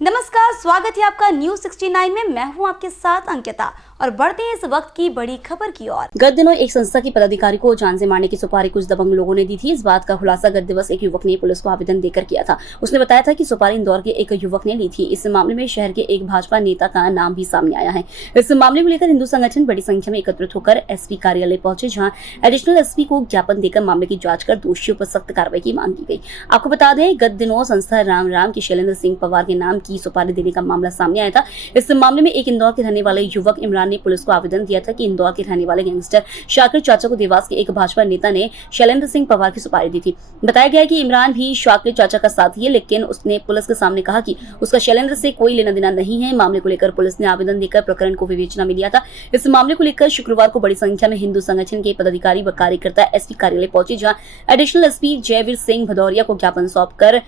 नमस्कार, स्वागत है आपका न्यूज 69 में। मैं हूं आपके साथ अंकिता और बढ़ते हैं इस वक्त की बड़ी खबर की ओर। गत दिनों एक संस्था की पदाधिकारी को जान से मारने की सुपारी कुछ दबंग लोगों ने दी थी। इस बात का खुलासा गत दिवस एक युवक ने पुलिस को आवेदन देकर किया था। उसने बताया था कि सुपारी इंदौर के एक युवक ने ली थी। इस मामले में शहर के एक भाजपा नेता का नाम भी सामने आया है। इस मामले को लेकर हिंदू संगठन बड़ी संख्या में एकत्रित होकर एसपी कार्यालय पहुंचे, जहाँ एडिशनल एसपी को ज्ञापन देकर मामले की जाँच कर दोषियों पर सख्त कार्रवाई की मांग की गई। आपको बता दें, गत दिनों संस्था राम की शैलेंद्र सिंह पवार के नाम की सुपारी देने का मामला सामने आया था। इस मामले में एक इंदौर के रहने वाले युवक इमरान ने पुलिस को आवेदन दिया था कि इंदौर के रहने वाले गैंगस्टर शाकिर चाचा को देवास के एक भाजपा नेता ने शैलेंद्र सिंह पवार की सुपारी दी थी। बताया गया है कि इमरान भी शाकिर चाचा का साथी है, लेकिन उसने पुलिस के सामने कहा कि उसका शैलेंद्र से कोई लेना देना नहीं है। मामले को लेकर पुलिस ने आवेदन देकर प्रकरण को विवेचना में लिया था। इस मामले को लेकर शुक्रवार को बड़ी संख्या में हिंदू संगठन के पदाधिकारी व कार्यकर्ता एसपी कार्यालय पहुंचे, जहां एडिशनल एसपी जयवीर सिंह भदौरिया को ज्ञापन सौंपकर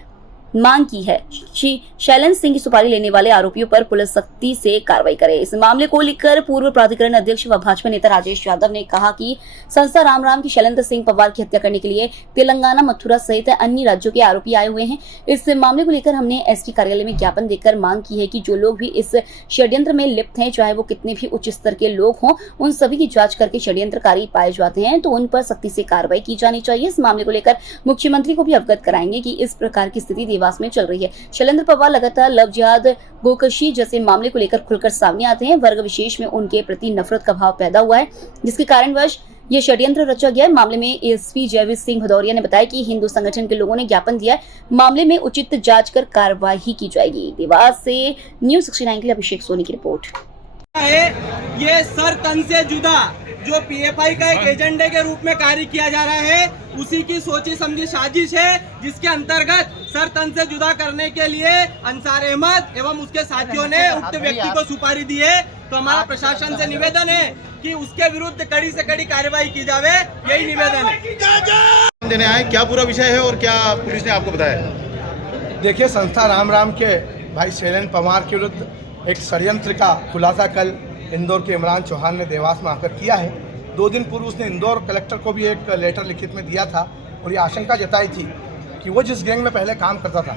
मांग की है शैलेंद्र सिंह की सुपारी लेने वाले आरोपियों पर पुलिस सख्ती से कार्रवाई करे। इस मामले को लेकर पूर्व प्राधिकरण अध्यक्ष व भाजपा नेता राजेश यादव ने कहा कि संस्था राम की शैलेंद्र सिंह पवार की हत्या करने के लिए तेलंगाना, मथुरा सहित अन्य राज्यों के आरोपी आए हुए हैं। इस मामले को लेकर हमने एसपी कार्यालय में ज्ञापन देकर मांग की है कि जो लोग भी इस षड्यंत्र में लिप्त हैं, चाहे वो कितने भी उच्च स्तर के लोग हों, उन सभी की जाँच करके षड्यंत्रकारी पाए जाते हैं तो उन पर सख्ती से कार्रवाई की जानी चाहिए। इस मामले को लेकर मुख्यमंत्री को भी अवगत कराएंगे कि इस प्रकार की स्थिति देवास में चल रही है। शैलेंद्र पवार लगातार लव जिहाद, गोकशी जैसे मामले को लेकर खुलकर सामने आते हैं। वर्ग विशेष में उनके प्रति नफरत का भाव पैदा हुआ है, जिसके कारणवश ये षड्यंत्र रचा गया है। मामले में एसपी जयवीर सिंह भदौरिया ने बताया कि हिंदू संगठन के लोगों ने ज्ञापन दिया है। मामले में उचित जांच कर कार्रवाई की जाएगी। देवास से न्यूज 69 के लिए अभिषेक सोनी की रिपोर्ट है। ये सर तन से जुदा जो पीएफआई का एक एजेंडे के रूप में कार्य किया जा रहा है, उसी की सोची समझी साजिश है, जिसके अंतर्गत सर तन से जुदा करने के लिए अंसार अहमद एवं उसके साथियों ने उक्त व्यक्ति को सुपारी दी है। तो हमारा प्रशासन से निवेदन है कि उसके विरुद्ध कड़ी से कड़ी कार्रवाई की जावे, यही निवेदन है। देने आए, क्या पूरा विषय है और क्या पुलिस ने आपको बताया? देखिए, संस्था राम के भाई शैलेंद्र पवार के विरुद्ध एक षड्यंत्र का खुलासा कल इंदौर के इमरान चौहान ने देवास में आकर किया है। 2 दिन पूर्व उसने इंदौर कलेक्टर को भी एक लेटर लिखित में दिया था और ये आशंका जताई थी कि वो जिस गैंग में पहले काम करता था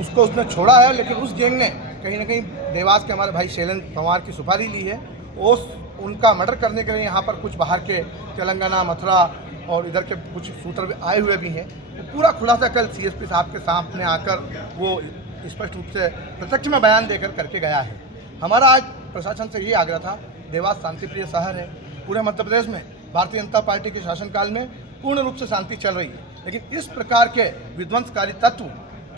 उसको उसने छोड़ा है, लेकिन उस गैंग ने कहीं ना कहीं देवास के हमारे भाई शैलेंद्र पवार की सुपारी ली है। उनका मर्डर करने के लिए यहाँ पर कुछ बाहर के तेलंगाना, मथुरा और इधर के कुछ शूटर आए हुए भी हैं। पूरा खुलासा कल सीएसपी साहब के सामने आकर वो स्पष्ट रूप से प्रत्यक्ष में बयान देकर करके गया है। हमारा आज प्रशासन से यही आग्रह था, देवास शांतिप्रिय शहर है। पूरे मध्य प्रदेश में भारतीय जनता पार्टी के शासनकाल में पूर्ण रूप से शांति चल रही है, लेकिन इस प्रकार के विध्वंसकारी तत्व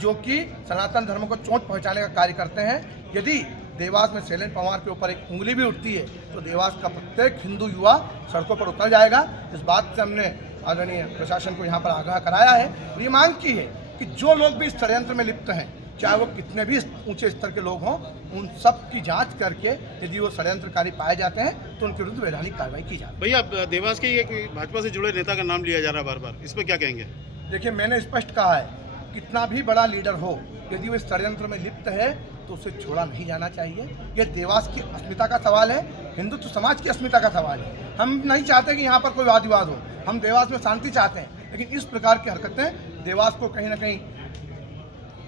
जो कि सनातन धर्म को चोट पहुंचाने का कार्य करते हैं, यदि देवास में शैलेंद्र पवार के ऊपर एक उंगली भी उठती है तो देवास का प्रत्येक हिंदू युवा सड़कों पर उतर जाएगा। इस बात से हमने आदरणीय प्रशासन को यहाँ पर आगाह कराया है और ये मांग की है कि जो लोग भी इस षड्यंत्र में लिप्त हैं, चाहे वो कितने भी ऊंचे स्तर के लोग हों, उन सब की जांच करके यदि वो षड्यंत्रकारी पाए जाते हैं तो उनके विरुद्ध वैधानिक कार्रवाई की जाए। भैया, देवास के एक भाजपा से जुड़े नेता का नाम लिया जा रहा है बार-बार, इस पर क्या कहेंगे? देखिए, मैंने स्पष्ट कहा है, कितना भी बड़ा लीडर हो, यदि वो इस षड्यंत्र में लिप्त है तो उसे छोड़ा नहीं जाना चाहिए। यह देवास की अस्मिता का सवाल है, हिंदुत्व समाज की अस्मिता का सवाल है। हम नहीं चाहते कि यहाँ पर कोई वाद विवाद हो, हम देवास में शांति चाहते हैं, लेकिन इस प्रकार की हरकतें देवास को कहीं ना कहीं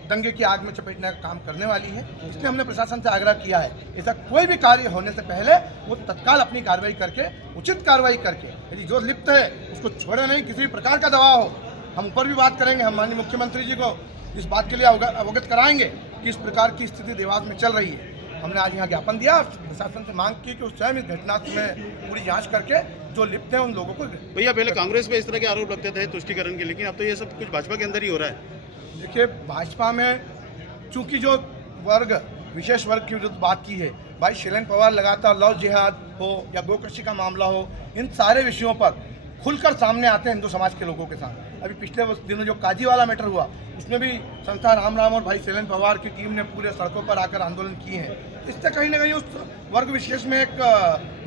दंगे की आग में चपेटने का काम करने वाली है। इसलिए हमने प्रशासन से आग्रह किया है, ऐसा कोई भी कार्य होने से पहले वो तत्काल अपनी कार्रवाई करके, उचित कार्रवाई करके, यदि जो लिप्त है उसको छोड़े नहीं। किसी भी प्रकार का दबाव हो, हम ऊपर भी बात करेंगे, हम माननीय मुख्यमंत्री जी को इस बात के लिए अवगत कराएंगे कि इस प्रकार की स्थिति देवास में चल रही है। हमने आज यहाँ ज्ञापन दिया, प्रशासन से मांग की कि उस स्वयं इस घटना में पूरी जाँच करके जो लिप्त हैं उन लोगों को। भैया, पहले कांग्रेस पे इस तरह के आरोप लगते थे तुष्टिकरण के, लेकिन अब तो ये सब कुछ भाजपा के अंदर ही हो रहा है। देखिए, भाजपा में चूंकि जो वर्ग, विशेष वर्ग की विरुद्ध बात की है, भाई शैलेंद्र पवार लगातार लव जिहाद हो या गोकशी का मामला हो, इन सारे विषयों पर खुलकर सामने आते हैं हिंदू समाज के लोगों के साथ। अभी पिछले दिनों जो काजी वाला मैटर हुआ, उसमें भी संस्था राम और भाई शैलेंद्र पवार की टीम ने पूरे सड़कों पर आकर आंदोलन किए हैं। इससे कहीं ना कहीं उस वर्ग विशेष में एक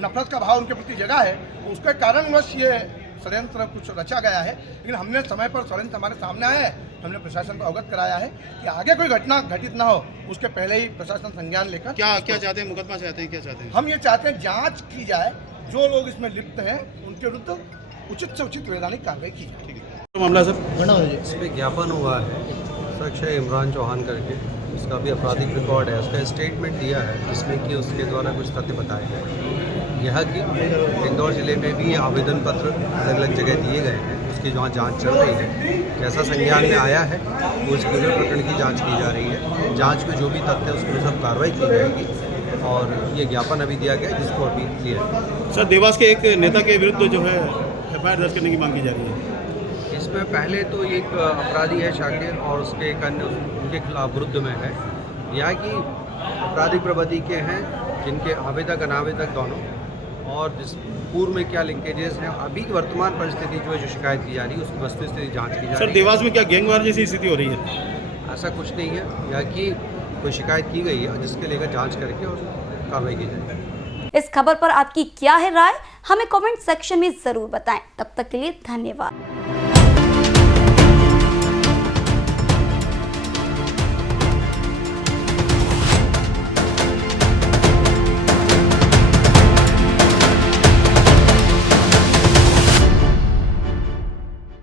नफरत का भाव उनके प्रति जगह है, उसके कारणवश ये षड्यंत्र कुछ रचा गया है। लेकिन हमने समय पर षड्यंत्र हमारे सामने आया है, हमने प्रशासन को अवगत कराया है कि आगे कोई घटना घटित ना हो, उसके पहले ही प्रशासन संज्ञान लेकर। क्या चाहते हैं, मुकदमा चाहते हैं, क्या चाहते हैं? हम ये चाहते हैं जांच की जाए, जो लोग इसमें लिप्त हैं उनके विरुद्ध उचित से उचित वैधानिक कार्रवाई की जाए। ठीक है। तो मामला सर इस पर ज्ञापन हुआ है, शख्स है इमरान चौहान करके, उसका भी आपराधिक रिकॉर्ड है, उसका स्टेटमेंट दिया है जिसमें कि उसके द्वारा कुछ तथ्य बताए गए। यह कि इंदौर ज़िले में भी आवेदन पत्र अलग अलग जगह दिए गए हैं, उसकी वहाँ जांच चल रही है। जैसा संज्ञान में आया है उस पूरे प्रकरण की जांच की जा रही है। जांच में जो भी तथ्य है उसके सब कार्रवाई की जाएगी और ये ज्ञापन अभी दिया गया जिसको अभी क्लियर है। सर, देवास के एक नेता के विरुद्ध जो है एफआईआर दर्ज करने की मांग की जा रही है। इसमें पहले तो एक अपराधी है शाकिर और उसके एक अन्य उनके खिलाफ विरुद्ध में है। यह कि आपराधिक प्रवृत्ति के हैं जिनके आवेदक अनावेदक दोनों, और जिस पूर्व में क्या लिंकेजेस हैं, अभी वर्तमान परिस्थिति जो है जो शिकायत की जा रही है उसकी वस्तुस्थिति जांच की जा रही है। सर, देवास में क्या गैंगवार जैसी स्थिति हो रही है? ऐसा कुछ नहीं है, या कि कोई शिकायत की गई है जिसके लेकर जांच करके और कार्रवाई की जाएगी। इस खबर पर आपकी क्या है राय, हमें कमेंट सेक्शन में जरूर बताएं। तब तक के लिए धन्यवाद।